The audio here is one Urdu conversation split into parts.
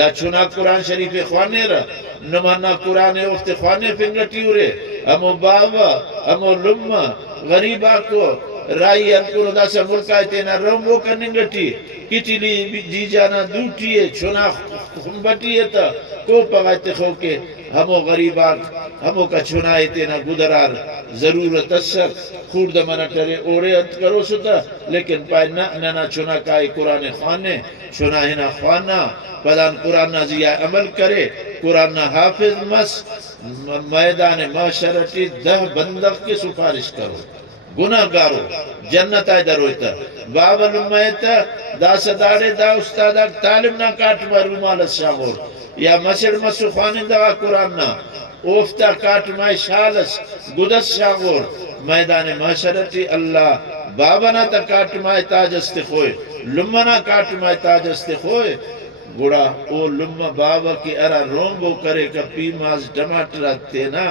دا چنا قرآن شریف خوانے را نمانا قرآن افت خوانے پنگٹیو رے امو بابا امو لما غریبا کو رائی انکو دا سا ملکای تینا رومو کا ننگٹی کچلی جی جانا دوٹی ہے چنا خنبٹی ہے تا کو پغایت خو کے ہمو غریبان ہمو کا چنائے تینا گدرار ضرورت اثر خورد منا ٹرے اوڑے انت کرو ستا لیکن پائے نانا چنا کائی قرآن خوانے چنا ہنا خوانا پدان قرآن نازیہ عمل کرے قرآن حافظ مس میدان معاشرتی 10 بندق کی سفارش کرو گناہ گارو جنت آئے درویتا بابا نمائیتا دا صدارے دا استادا تعلیم نا کاٹ رومال شامور یا مسر مسو خوانی دا قرآن نا اوفتا کاٹ مائی شالس گدس شامور میدان معاشرتی اللہ بابا نا تا کاٹ مائی تاج استخوئے لما نا کاٹ مائی تاج استخوئے گوڑا او لما بابا کی ارا رومبو کرے کا پیماز ٹماٹر آتے نا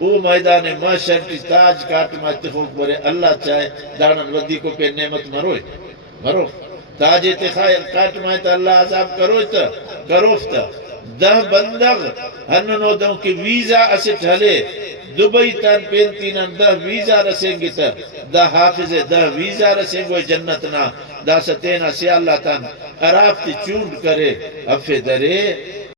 او میدان معاشرتی تاج کاٹ مائی اتخوک برے اللہ چاہے دانن ودی کو پہ نعمت مروئے مرو تاج اتخائی کاٹ مائی تا اللہ عذاب کروئے تا کروفتا 10 بندغ ہننو دوں کی ویزا اسٹ ہلے دبئی تان پینتینن 10 ویزا رسیں گی تا 10 حافظ 10 ویزا رسیں گوئے جنتنا دا ستینا سی اللہ تان عرافتی چونڈ کرے افے درے